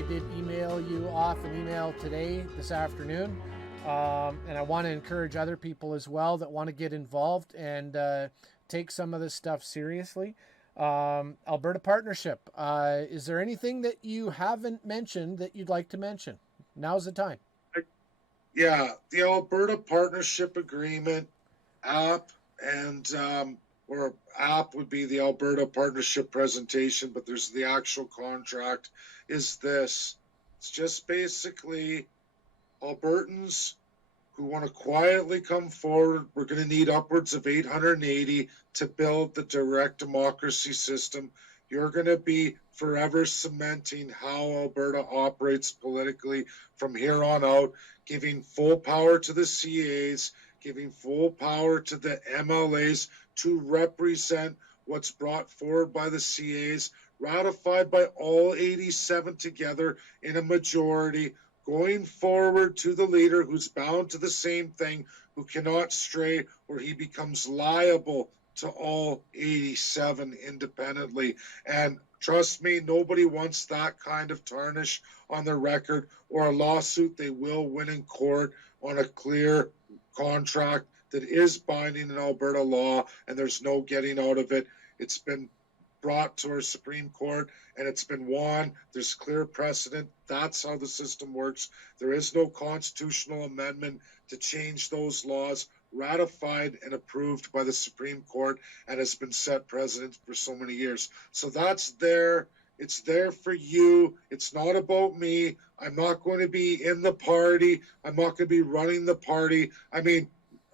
I did email you off an email today, this afternoon, and I want to encourage other people as well that want to get involved and take some of this stuff seriously. Alberta Partnership. Is there anything that you haven't mentioned that you'd like to mention? Now's the time. Yeah, the Alberta Partnership Agreement app and or app would be the Alberta Partnership presentation, but there's the actual contract is this. It's just basically Albertans who want to quietly come forward. We're going to need upwards of 880 to build the direct democracy system. You're going to be forever cementing how Alberta operates politically from here on out, giving full power to the CAs, giving full power to the MLAs to represent what's brought forward by the CAs, ratified by all 87 together in a majority, going forward to the leader who's bound to the same thing, who cannot stray, or he becomes liable to all 87 independently. And trust me, nobody wants that kind of tarnish on their record or a lawsuit they will win in court on a clear contract that is binding in Alberta law, and there's no getting out of it. It's been brought to our Supreme Court and it's been won. There's clear precedent. That's how the system works. There is no constitutional amendment to change those laws, ratified and approved by the Supreme Court, and has been set precedent for so many years. So that's there. It's there for you. It's not about me. I'm not going to be in the party. I'm not going to be running the party. I mean,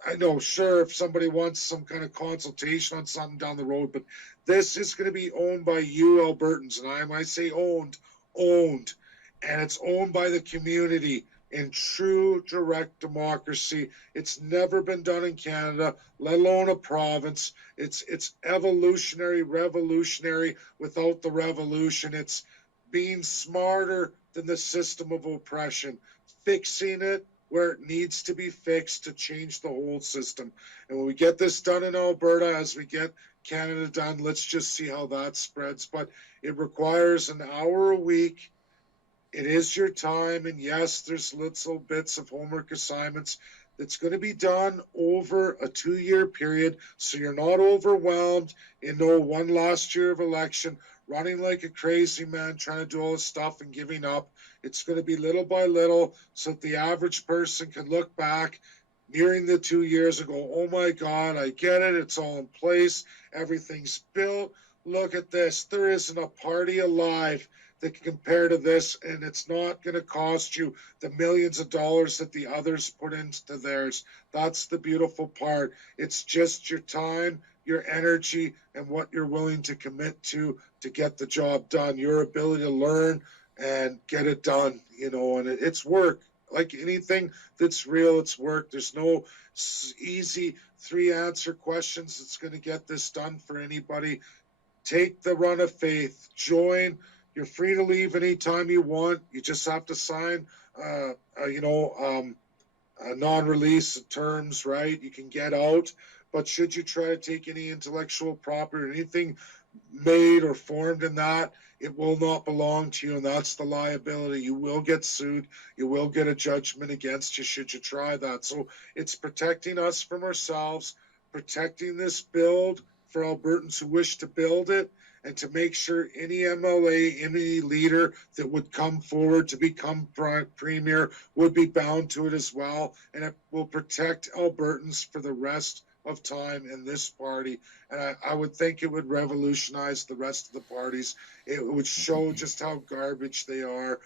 I know, sure, if somebody wants some kind of consultation on something down the road, but this is going to be owned by you Albertans. And I say owned, and it's owned by the community in true direct democracy. It's never been done in Canada, let alone a province. It's evolutionary, revolutionary without the revolution. It's being smarter than the system of oppression, fixing it where it needs to be fixed to change the whole system. And when we get this done in Alberta, as we get Canada done, let's just see how that spreads. But it requires an hour a week. It is your time. And yes, there's little bits of homework assignments that's going to be done over a 2-year period. So you're not overwhelmed in one last year of election, running like a crazy man, trying to do all this stuff and giving up. It's going to be little by little so that the average person can look back nearing the 2 years and go, oh my God, I get it. It's all in place. Everything's built. Look at this. There isn't a party alive that can compare to this, and it's not going to cost you the millions of dollars that the others put into theirs. That's the beautiful part. It's just your time, your energy, and what you're willing to commit to get the job done, your ability to learn and get it done, and it's work. Like anything that's real, it's work. There's no easy 3-answer questions that's going to get this done for anybody. Take the run of faith. Join. You're free to leave anytime you want. You just have to sign, non-release terms, right? You can get out. But should you try to take any intellectual property or anything made or formed in that, it will not belong to you, and that's the liability. You will get sued. You will get a judgment against you should you try that. So it's protecting us from ourselves, protecting this build for Albertans who wish to build it, and to make sure any MLA, any leader that would come forward to become premier would be bound to it as well. And it will protect Albertans for the rest of time in this party. And I would think it would revolutionize the rest of the parties. It would show just how garbage they are.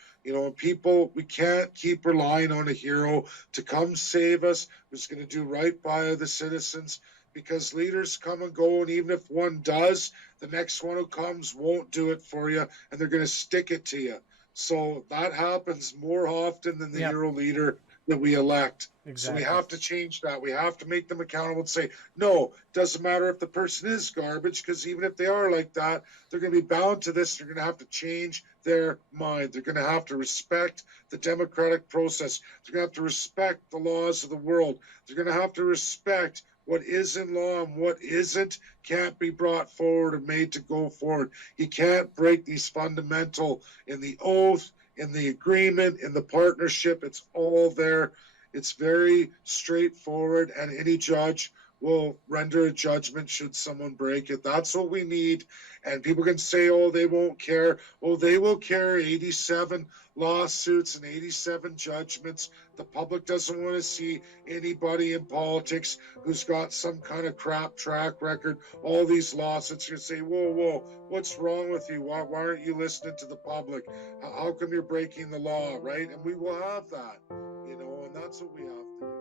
People, we can't keep relying on a hero to come save us, who's going to do right by the citizens, because leaders come and go, and even if one does, the next one who comes won't do it for you, and they're going to stick it to you. So that happens more often than the hero leader that we elect. Exactly. So we have to change that. We have to make them accountable and say, no, it doesn't matter if the person is garbage, because even if they are like that, they're going to be bound to this. They're going to have to change their mind. They're going to have to respect the democratic process. They're going to have to respect the laws of the world. They're going to have to respect what is in law and what isn't can't be brought forward or made to go forward. You can't break these fundamental in the oath, in the agreement, in the partnership. It's all there. It's very straightforward, and any judge will render a judgment should someone break it. That's what we need. And people can say, oh, they won't care. Oh, they will care. 87 lawsuits and 87 judgments. The public doesn't want to see anybody in politics who's got some kind of crap track record. All these lawsuits, you say, whoa, what's wrong with you? Why aren't you listening to the public? How come you're breaking the law, right? And we will have that, and that's what we have to do.